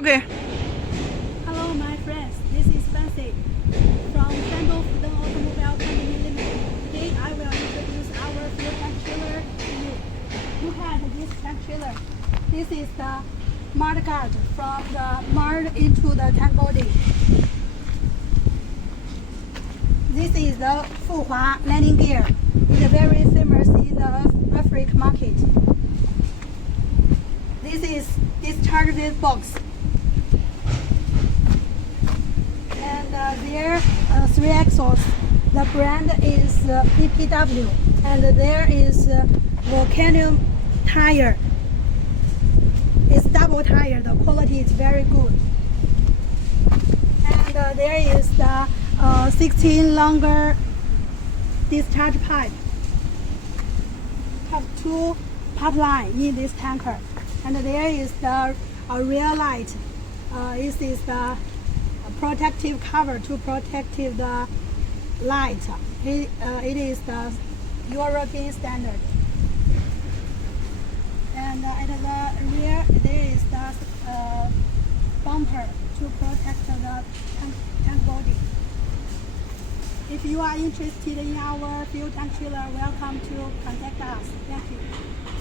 Okay. Hello, my friends. This is Fancy from Fudeng Automobile Co. Limited. Today, I will introduce our fuel tank trailer to you. Look at this tank trailer. This is the mud guard from the mud into the tank body. This is the fuwa landing gear. It's very famous in the African market. This is discharge box. And there are 3 axles. The brand is PPW, and there is volcano tire. It's double tire. The quality is very good. And there is the 16 longer discharge pipe. Have 2 pipeline in this tanker, and there is the rear light. This is the protective cover to protect the light. It is the European standard. And at the rear there is the bumper to protect the tank body. If you are interested in our fuel tank trailer, welcome to contact us. Thank you.